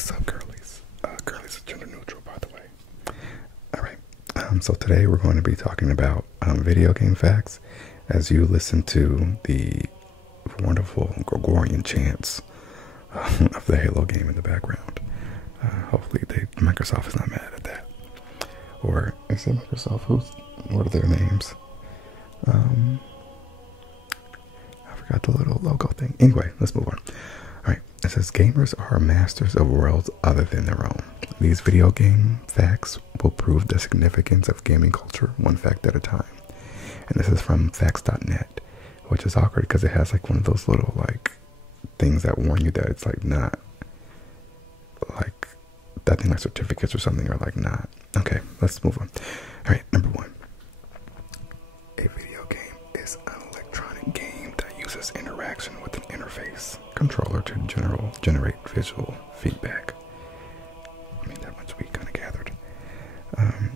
What's up, girlies? Girlies is gender neutral, by the way. Alright, so today we're going to be talking about video game facts as you listen to the wonderful Gregorian chants of the Halo game in the background. Hopefully Microsoft is not mad at that. Or is it Microsoft? What are their names? I forgot the little logo thing. Anyway, let's move on. Alright, it says gamers are masters of worlds other than their own. These video game facts will prove the significance of gaming culture one fact at a time. And this is from facts.net, which is awkward because it has like one of those little like things that warn you that it's like not like that thing like certificates or something or like not. Okay, let's move on. Alright, number one. A video game is an electronic game that uses interaction with an interface controller to generate visual feedback. I mean, that much we kind of gathered.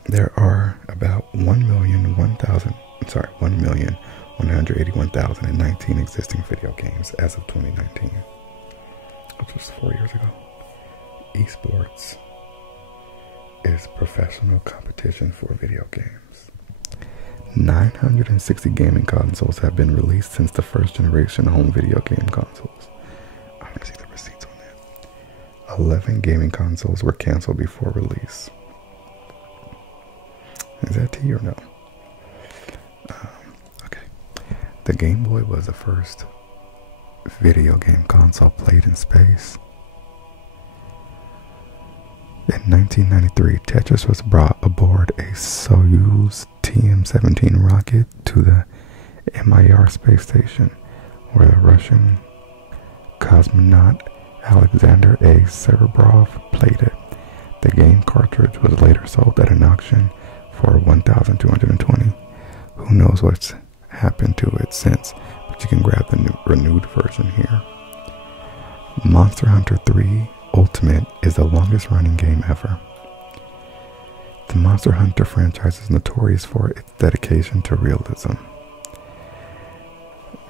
There are about 1,181,019 existing video games as of 2019, which was 4 years ago. Esports is professional competition for video games. 960 gaming consoles have been released since the first generation home video game consoles. I want to see the receipts on that. 11 gaming consoles were canceled before release. Is that T or no? Okay. The Game Boy was the first video game console played in space. In 1993, Tetris was brought aboard a Soyuz TM-17 rocket to the Mir space station, where the Russian cosmonaut Alexander A. Serebrov played it. The game cartridge was later sold at an auction for $1,220. Who knows what's happened to it since, but you can grab the renewed version here. Monster Hunter 3 Ultimate is the longest running game ever. The Monster Hunter franchise is notorious for its dedication to realism.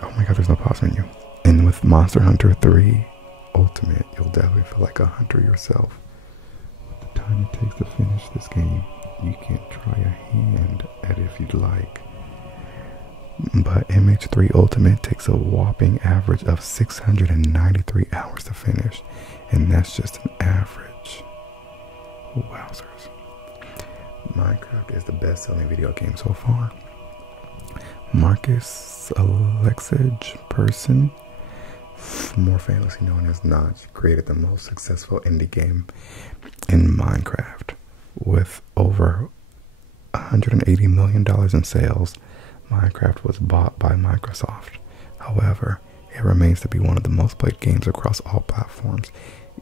Oh my god, there's no pause menu. And with Monster Hunter 3 Ultimate, you'll definitely feel like a hunter yourself. With the time it takes to finish this game, you can try a hand at it if you'd like. But MH3 Ultimate takes a whopping average of 693 hours to finish. And that's just an average. Wowzers. Minecraft is the best-selling video game so far. Marcus Alexej Persson, more famously known as Notch, created the most successful indie game in Minecraft. With over $180 million in sales, Minecraft was bought by Microsoft. However, it remains to be one of the most played games across all platforms,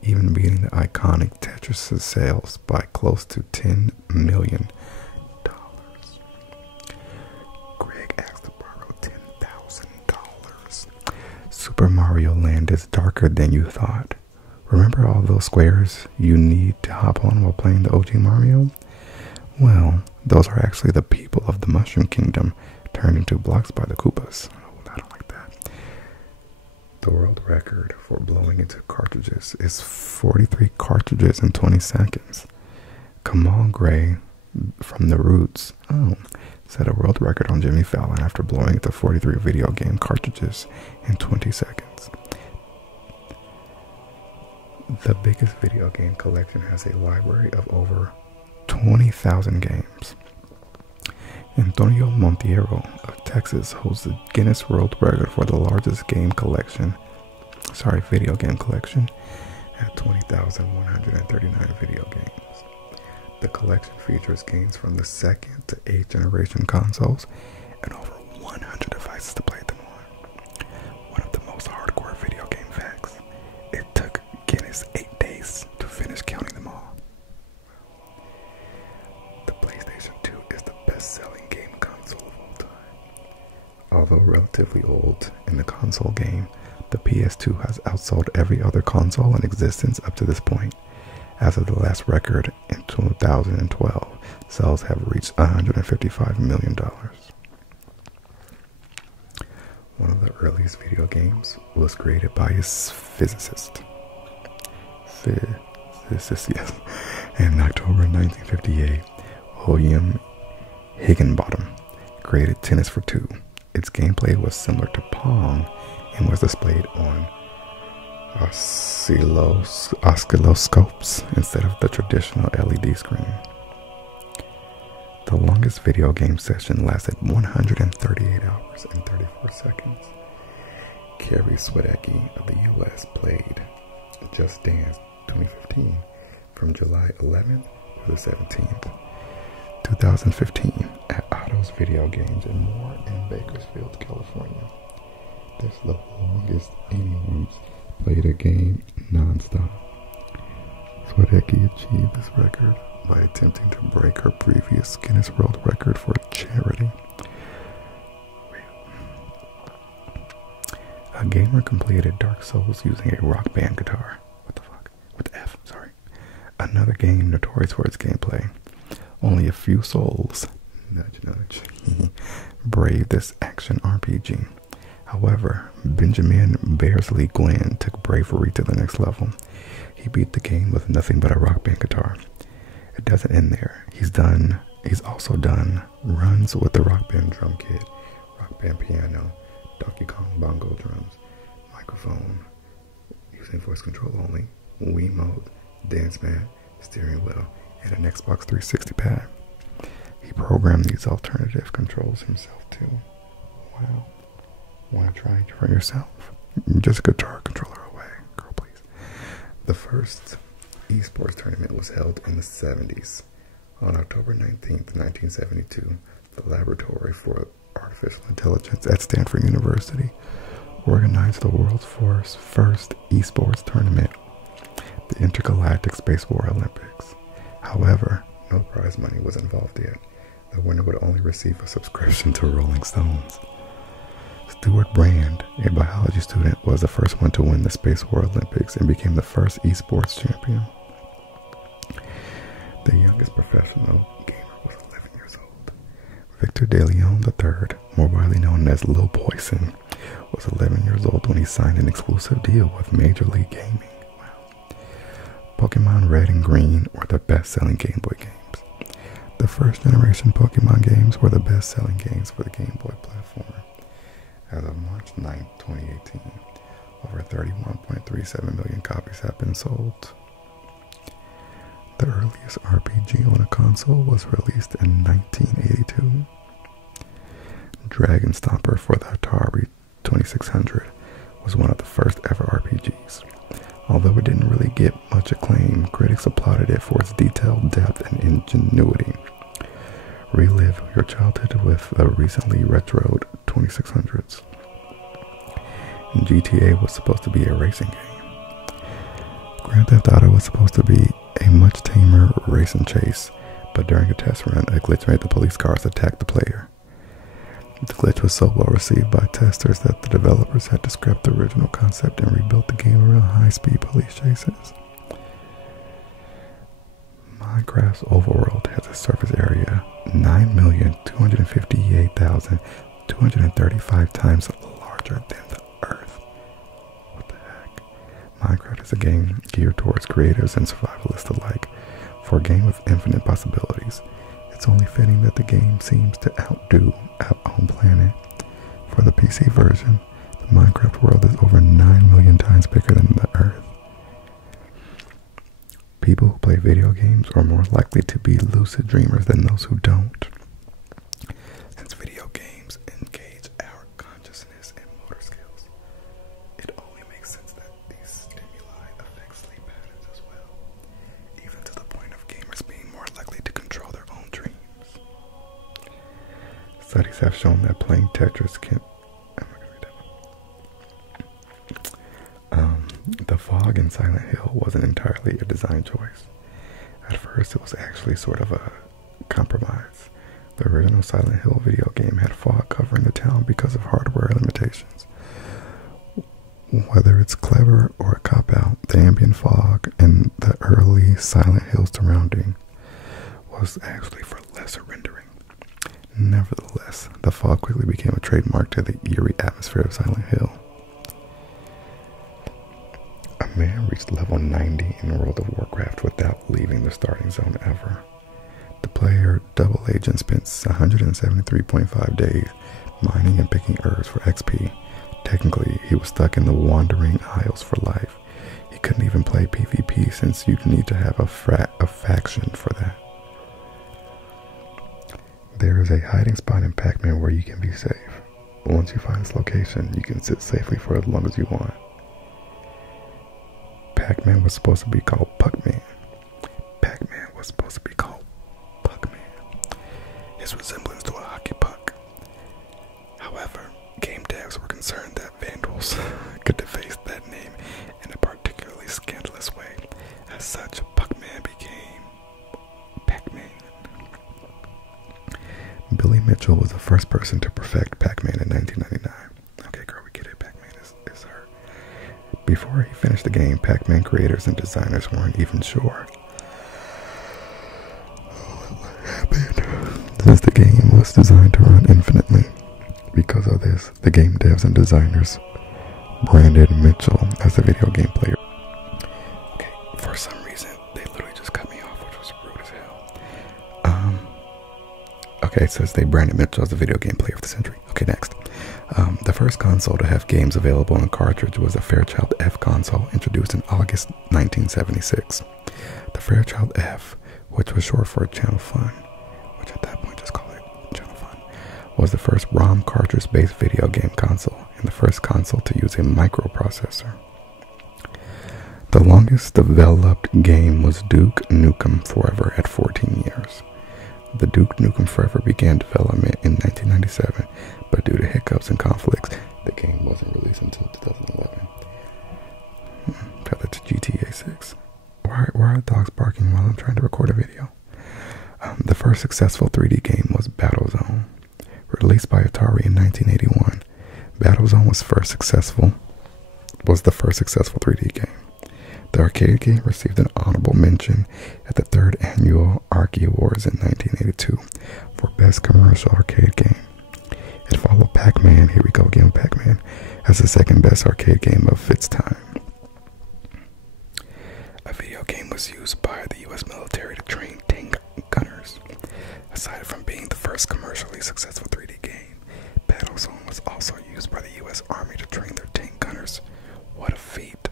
even beating the iconic Tetris' sales by close to $10 million. Greg asked to borrow $10,000. Super Mario Land is darker than you thought. Remember all those squares you need to hop on while playing the OG Mario? Well, those are actually the people of the Mushroom Kingdom turned into blocks by the Koopas. Oh, I don't like that. The world record for blowing into cartridges is 43 cartridges in 20 seconds. Kamal Gray from The Roots set a world record on Jimmy Fallon after blowing into 43 video game cartridges in 20 seconds. The biggest video game collection has a library of over 20,000 games. Antonio Monteiro of Texas holds the Guinness World Record for the largest video game collection at 20,139 video games. The collection features games from the 2nd to 8th generation consoles and over 100 devices to play them on. One of the most hardcore video game facts: it took Guinness 8 days to finish counting them all. The PlayStation 2 is the best-selling game console of all time. Although relatively old in the console game, the PS2 has outsold every other console in existence up to this point. As of the last record in 2012, sales have reached $155 million. One of the earliest video games was created by a physicist. this is yes. In October 1958, William Higginbottom created Tennis for Two. Its gameplay was similar to Pong and was displayed on oscilloscopes instead of the traditional LED screen. The longest video game session lasted 138 hours and 34 seconds. Carrie Swadecki of the US played Just Dance 2015 from July 11th to the 17th, 2015 at Otto's Video Games and More in Bakersfield, California. This is the longest anyone's played a game non-stop. Swadecki achieved this record by attempting to break her previous Guinness World Record for charity. A gamer completed Dark Souls using a Rock Band guitar. What the fuck? With F, sorry. Another game notorious for its gameplay. Only a few souls, nudge nudge, braved this action RPG. However, Benjamin Bearsley Gwynn took bravery to the next level. He beat the game with nothing but a Rock Band guitar. It doesn't end there. He's also done runs with the Rock Band drum kit, Rock Band piano, Donkey Kong bongo drums, microphone, using voice control only, Wiimote, dance mat, steering wheel, and an Xbox 360 pad. He programmed these alternative controls himself too. Wow. Want to try it for yourself? Just a guitar controller away. Girl, please. The first esports tournament was held in the 70s. On October 19th, 1972, the Laboratory for Artificial Intelligence at Stanford University organized the world's first esports tournament, the Intergalactic Space War Olympics. However, no prize money was involved yet. The winner would only receive a subscription to Rolling Stones. Stuart Brand, a biology student, was the first one to win the Space War Olympics and became the first esports champion. The youngest professional gamer was 11 years old. Victor De Leon III, more widely known as Lil Poison, was 11 years old when he signed an exclusive deal with Major League Gaming. Wow. Pokemon Red and Green were the best-selling Game Boy games. The first generation Pokemon games were the best-selling games for the Game Boy platform. As of March 9, 2018, over 31.37 million copies have been sold. The earliest RPG on a console was released in 1982. Dragon Stomper for the Atari 2600 was one of the first ever RPGs. Although it didn't really get much acclaim, critics applauded it for its detailed depth and ingenuity. Relive your childhood with the recently retroed 2600s. And GTA was supposed to be a racing game. Grand Theft Auto was supposed to be a much tamer race and chase, but during a test run, a glitch made the police cars attack the player. The glitch was so well received by testers that the developers had to scrap the original concept and rebuilt the game around high-speed police chases. Minecraft's overworld has a surface area 9,258,235 times larger than the Earth. What the heck? Minecraft is a game geared towards creatives and survivalists alike. For a game with infinite possibilities, it's only fitting that the game seems to outdo our own planet. For the PC version, the Minecraft world is over 9 million times bigger than the Earth. People who play video games are more likely to be lucid dreamers than those who don't. Since video games engage our consciousness and motor skills, it only makes sense that these stimuli affect sleep patterns as well, even to the point of gamers being more likely to control their own dreams. Studies have shown that playing Tetris can... The fog in Silent Hill wasn't entirely a design choice. At first, it was actually sort of a compromise. The original Silent Hill video game had fog covering the town because of hardware limitations. Whether it's clever or a cop-out, the ambient fog in the early Silent Hill surrounding was actually for lesser rendering. Nevertheless, the fog quickly became a trademark to the eerie atmosphere of Silent Hill. A man reached reached level 90 in World of Warcraft without leaving the starting zone ever. The player Double Agent spent 173.5 days mining and picking herbs for XP. Technically, he was stuck in the Wandering Isles for life. He couldn't even play PvP since you'd need to have a faction for that. There is a hiding spot in Pac-Man where you can be safe. Once you find this location, you can sit safely for as long as you want. Pac-Man was supposed to be called Puckman. Pac-Man was supposed to be called Puckman. His resemblance to a hockey puck. However, game devs were concerned that vandals could deface that name in a particularly scandalous way. As such, Puckman became Pac-Man. Billy Mitchell was the first person to perfect Pac-Man in 1999. Okay, girl, we get it. Pac-Man is her. Before he finished the game, Pac-Man creators and designers weren't even sure what happened, since the game was designed to run infinitely. Because of this, the game devs and designers branded Mitchell as the video game player. Okay, for some reason, they literally just cut me off, which was rude as hell. Okay, it says they branded Mitchell as the video game player of the century. Okay, next. The first console to have games available on a cartridge was the Fairchild F console, introduced in August 1976. The Fairchild F, which was short for Channel Fun, which at that point just called it Channel Fun, was the first ROM cartridge-based video game console and the first console to use a microprocessor. The longest developed game was Duke Nukem Forever at 14 years. The Duke Nukem Forever began development in 1997, but due to hiccups and conflicts, the game wasn't released until 2011. Tell that to GTA 6. Why are dogs barking while I'm trying to record a video? The first successful 3D game was Battlezone. Released by Atari in 1981, Battlezone was the first successful 3D game. The arcade game received an honorable mention at the 3rd Annual Archie Awards in 1982 for Best Commercial Arcade Game. It followed Pac-Man, here we go again with Pac-Man, as the second best arcade game of its time. A video game was used by the U.S. military to train tank gunners. Aside from being the first commercially successful 3D game, Battlezone was also used by the U.S. Army to train their tank gunners. What a feat.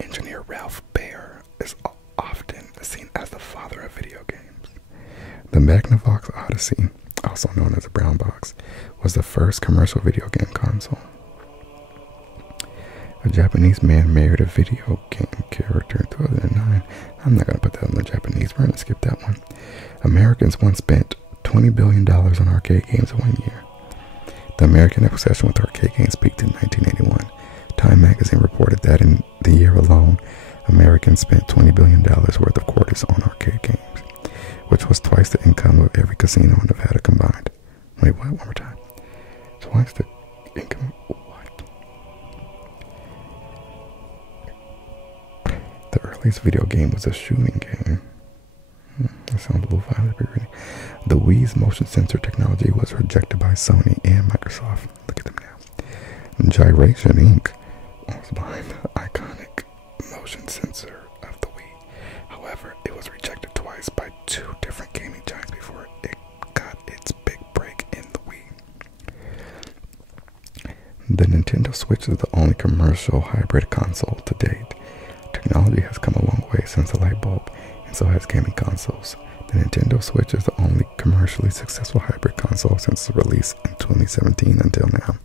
Engineer Ralph Baer is often seen as the father of video games. The Magnavox Odyssey, also known as a brown box, was the first commercial video game console. A Japanese man married a video game character in 2009. I'm not going to put that in the Japanese. We're going to skip that one. Americans once spent $20 billion on arcade games in 1 year. The American obsession with arcade games peaked in 1981. Time magazine reported that in the year alone, Americans spent $20 billion worth of quarters on arcade games, which was twice the income of every casino in Nevada combined. Wait, what? One more time. Twice the income? What? The earliest video game was a shooting game. That sounds a little violent. The Wii's motion sensor technology was rejected by Sony and Microsoft. Look at them now. Gyration Inc. was behind the iconic motion sensor of the Wii. However, it was rejected twice by two different gaming giants before it got its big break in the Wii. The Nintendo Switch is the only commercial hybrid console to date. Technology has come a long way since the light bulb, and so has gaming consoles. The Nintendo Switch is the only commercially successful hybrid console since its release in 2017 until now.